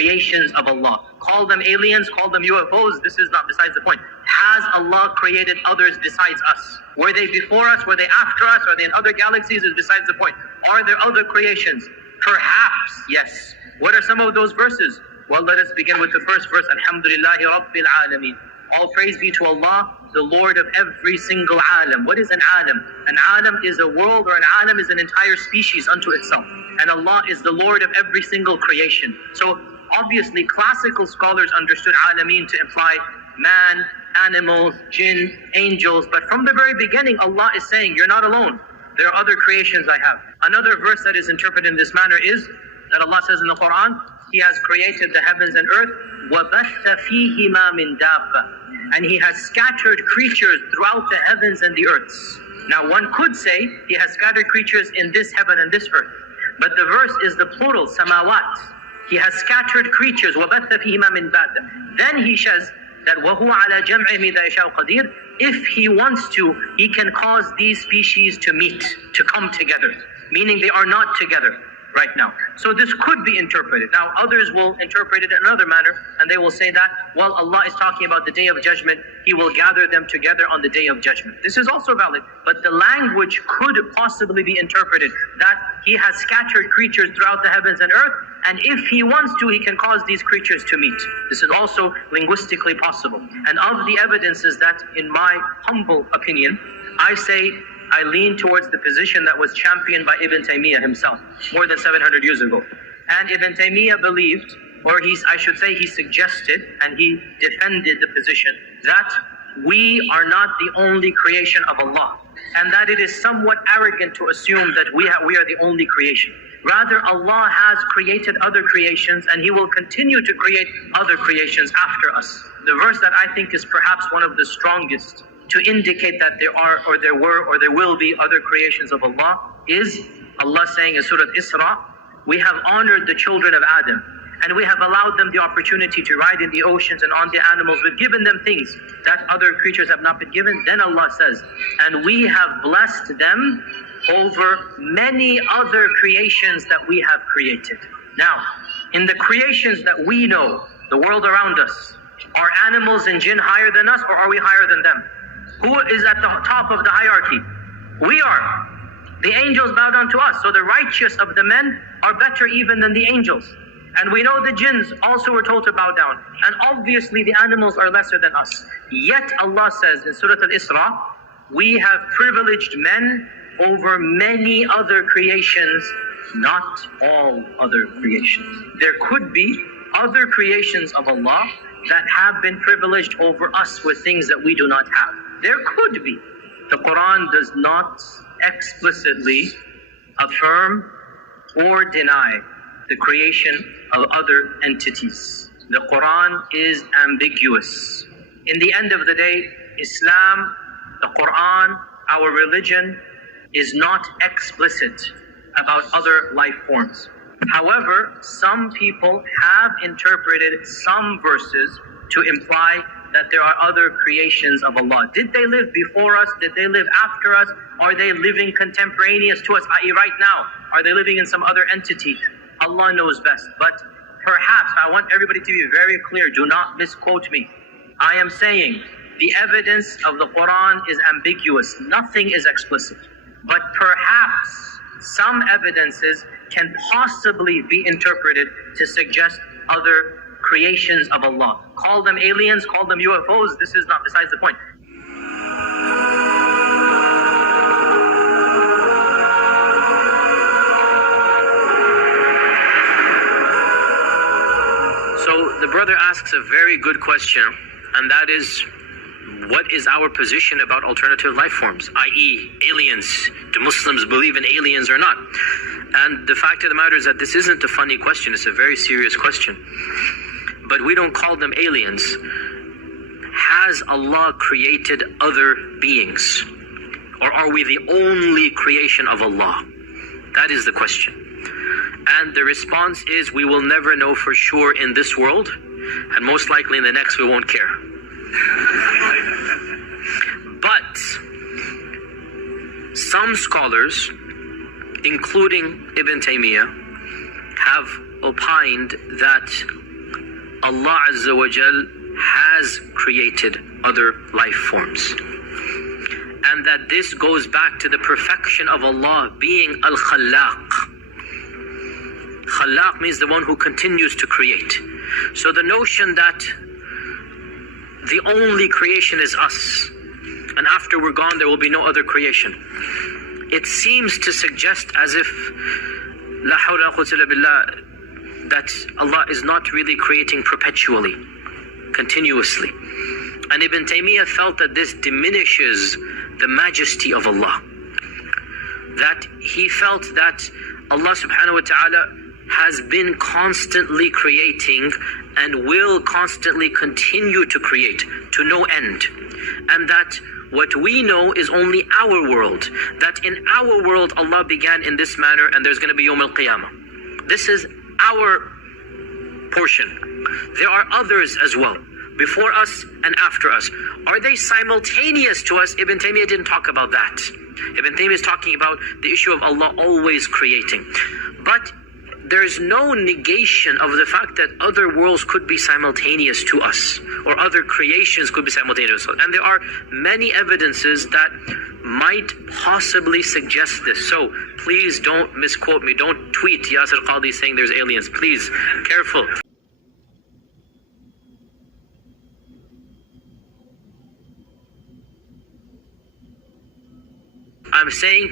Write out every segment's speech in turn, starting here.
creations of Allah. Call them aliens, call them UFOs, this is not besides the point. Has Allah created others besides us? Were they before us? Were they after us? Are they in other galaxies? Is besides the point. Are there other creations? Perhaps, yes. What are some of those verses? Well, let us begin with the first verse. Alhamdulillahi Rabbil Alameen. All praise be to Allah, the Lord of every single alam. What is an alam? An alam is a world, or an alam is an entire species unto itself. And Allah is the Lord of every single creation. So obviously classical scholars understood alameen to imply man, animals, jinn, angels. But from the very beginning, Allah is saying, you're not alone. There are other creations I have. Another verse that is interpreted in this manner is that Allah says in the Quran, He has created the heavens and earth, وَبَثَّ فِيهِمَا مِن دَابَّةٍ, and He has scattered creatures throughout the heavens and the earths. Now one could say He has scattered creatures in this heaven and this earth, but the verse is the plural, samawat. He has scattered creatures, وَبَثَّ فِيهِمَا مِن دَابَّةٍ. Then He says that وَهُوَ عَلَى جَمْعِهِمْ إِذَا يَشَاءُ قَدِيرٌ. If He wants to, He can cause these species to meet, to come together, meaning they are not together right now. So this could be interpreted. Now others will interpret it in another manner, and they will say that, well, Allah is talking about the day of judgment. He will gather them together on the day of judgment. This is also valid, but the language could possibly be interpreted that He has scattered creatures throughout the heavens and earth, and if He wants to, He can cause these creatures to meet. This is also linguistically possible. And of the evidences that, in my humble opinion, I lean towards the position that was championed by Ibn Taymiyyah himself more than 700 years ago. And Ibn Taymiyyah believed, or he suggested, and he defended the position that we are not the only creation of Allah, and that it is somewhat arrogant to assume that we are the only creation. Rather, Allah has created other creations, and He will continue to create other creations after us. The verse that I think is perhaps one of the strongest to indicate that there are, or there were, or there will be other creations of Allah is Allah saying in Surah Isra, we have honored the children of Adam, and we have allowed them the opportunity to ride in the oceans and on the animals. We've given them things that other creatures have not been given. Then Allah says, and we have blessed them over many other creations that we have created. Now, in the creations that we know, the world around us, are animals and jinn higher than us, or are we higher than them? Who is at the top of the hierarchy? We are. The angels bow down to us. So the righteous of the men are better even than the angels. And we know the jinns also were told to bow down. And obviously the animals are lesser than us. Yet Allah says in Surah Al-Isra, we have privileged men over many other creations, not all other creations. There could be other creations of Allah that have been privileged over us with things that we do not have. There could be. The Quran does not explicitly affirm or deny the creation of other entities. The Quran is ambiguous. In the end of the day, Islam, the Quran, our religion, is not explicit about other life forms. However, some people have interpreted some verses to imply that there are other creations of Allah. Did they live before us? Did they live after us? Are they living contemporaneous to us, i.e. right now? Are they living in some other entity? Allah knows best. But perhaps, I want everybody to be very clear, do not misquote me. I am saying the evidence of the Quran is ambiguous. Nothing is explicit. But perhaps some evidences can possibly be interpreted to suggest other creations of Allah. Call them aliens, call them UFOs, this is not besides the point. So the brother asks a very good question, and that is, what is our position about alternative life forms, i.e. aliens? Do Muslims believe in aliens or not? And the fact of the matter is that this isn't a funny question, it's a very serious question. But we don't call them aliens. Has Allah created other beings? Or are we the only creation of Allah? That is the question. And the response is, we will never know for sure in this world, and most likely in the next we won't care. But some scholars, including Ibn Taymiyyah, have opined that Allah Azza wa Jal has created other life forms. And that this goes back to the perfection of Allah being Al-Khallaq. Khallaq means the one who continues to create. So the notion that the only creation is us, and after we're gone there will be no other creation, it seems to suggest as if La hawla wa quwwata illa billah, that Allah is not really creating perpetually, continuously. And Ibn Taymiyyah felt that this diminishes the majesty of Allah. That he felt that Allah subhanahu wa ta'ala has been constantly creating and will constantly continue to create to no end. And that what we know is only our world. That in our world Allah began in this manner and there's going to be Yawm al-Qiyamah. This is our portion. There are others as well, before us and after us. Are they simultaneous to us? Ibn Taymiyyah didn't talk about that. Ibn Taymiyyah is talking about the issue of Allah always creating. But there's no negation of the fact that other worlds could be simultaneous to us, or other creations could be simultaneous to us. And there are many evidences that might possibly suggest this. So please don't misquote me. Don't tweet Yasir Qadhi saying there's aliens. Please, careful. I'm saying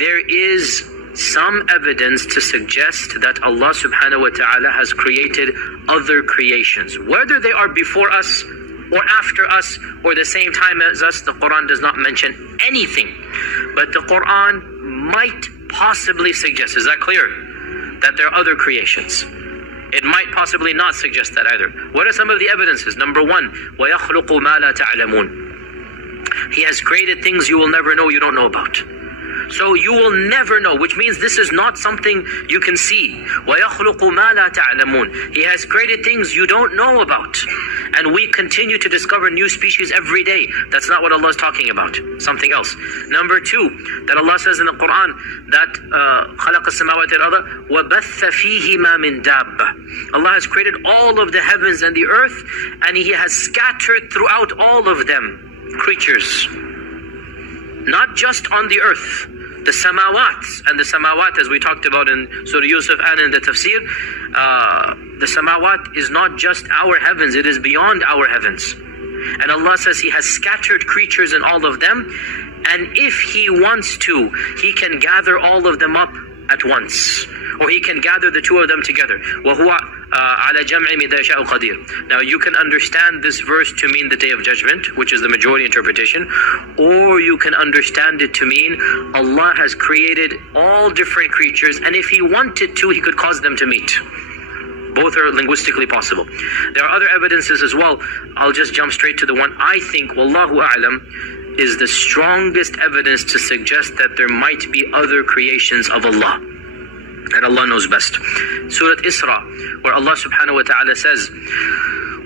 there is some evidence to suggest that Allah subhanahu wa ta'ala has created other creations. Whether they are before us or after us or the same time as us, the Quran does not mention anything. But the Quran might possibly suggest, is that clear? That there are other creations. It might possibly not suggest that either. What are some of the evidences? Number one, وَيَخْلُقُ مَا لَا تَعْلَمُونَ. He has created things you will never know, you don't know about. So you will never know, which means this is not something you can see. وَيَخْلُقُ مَا لَا تَعْلَمُونَ. He has created things you don't know about. And we continue to discover new species every day. That's not what Allah is talking about. Something else. Number two, that Allah says in the Quran that خَلَقَ السَّمَاوَاتِ وَالْأَرْضَ وَبَثَّ فِيهِمَا مِن دَابَّةٍ. Allah has created all of the heavens and the earth, and He has scattered throughout all of them creatures. Not just on the earth. The samawat, and the samawat, as we talked about in Surah Yusuf and in the tafsir, the samawat is not just our heavens, it is beyond our heavens. And Allah says He has scattered creatures in all of them, and if He wants to, He can gather all of them up at once, or He can gather the two of them together. وَهُوَ عَلَى جَمْعِ مِذَا يَشَاءُ قَدِيرٌ. Now you can understand this verse to mean the Day of Judgment, which is the majority interpretation, or you can understand it to mean Allah has created all different creatures, and if He wanted to, He could cause them to meet. Both are linguistically possible. There are other evidences as well. I'll just jump straight to the one I think, Wallahu A'lam, is the strongest evidence to suggest that there might be other creations of Allah. And Allah knows best. Surah Isra, where Allah subhanahu wa ta'ala says,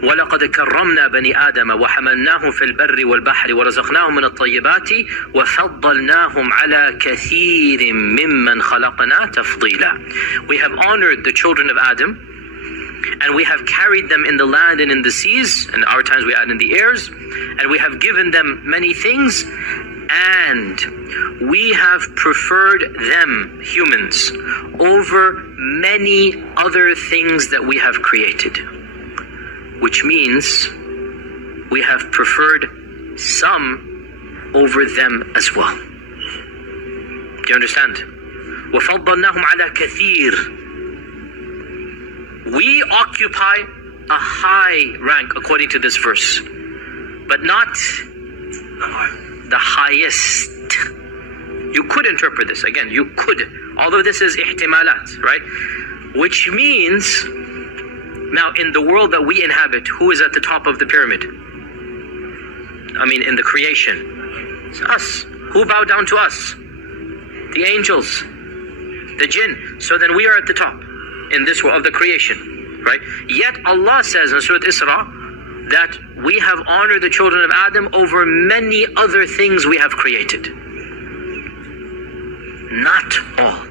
وَلَقَدْ كَرَّمْنَا بَنِي آدَمَ وَحَمَلْنَاهُمْ فِي الْبَرِّ وَالْبَحْرِ وَرَزَقْنَاهُمْ مِنَ الطَّيِّبَاتِ وَفَضَّلْنَاهُمْ عَلَى كَثِيرٍ مِّمَّنْ خَلَقْنَا تَفْضِيلًا. We have honored the children of Adam, and we have carried them in the land and in the seas, and our times we add in the airs, and we have given them many things, and we have preferred them, humans, over many other things that we have created. Which means we have preferred some over them as well. Do you understand? وَفَضَّلْنَاهُمْ عَلَى كَثِيرٍ. We occupy a high rank according to this verse, but not the highest. You could interpret this, again, you could. All of this is ihtimalat, right? Which means, now in the world that we inhabit, who is at the top of the pyramid? I mean, in the creation. It's us. Who bow down to us? The angels, the jinn. So then we are at the top in this world of the creation, right? Yet Allah says in Surah Isra that we have honored the children of Adam over many other things we have created. Not all.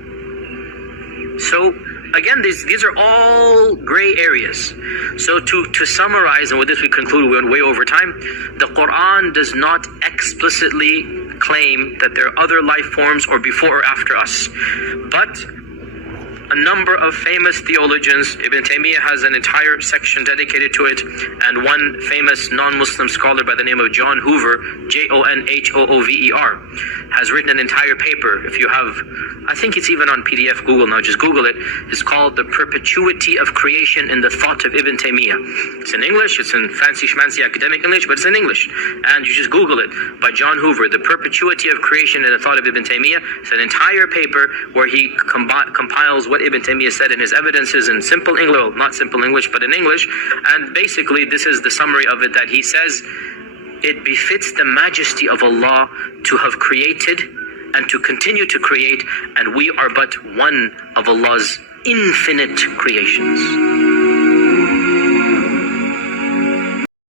So again, these are all gray areas. So to summarize, and with this we conclude, we went way over time, the Quran does not explicitly claim that there are other life forms or before or after us. But a number of famous theologians, Ibn Taymiyyah has an entire section dedicated to it, and one famous non-Muslim scholar by the name of John Hoover, John-Hoover, has written an entire paper. If you have, I think it's even on PDF Google now, just Google it. It's called The Perpetuity of Creation in the Thought of Ibn Taymiyyah. It's in English, it's in fancy schmancy academic English, but it's in English. And you just Google it, by John Hoover, The Perpetuity of Creation in the Thought of Ibn Taymiyyah. It's an entire paper where he compiles what Ibn Taymiyyah said in his evidences in simple English, well, not simple English, but in English. And basically this is the summary of it, that he says, it befits the majesty of Allah to have created and to continue to create, and we are but one of Allah's infinite creations.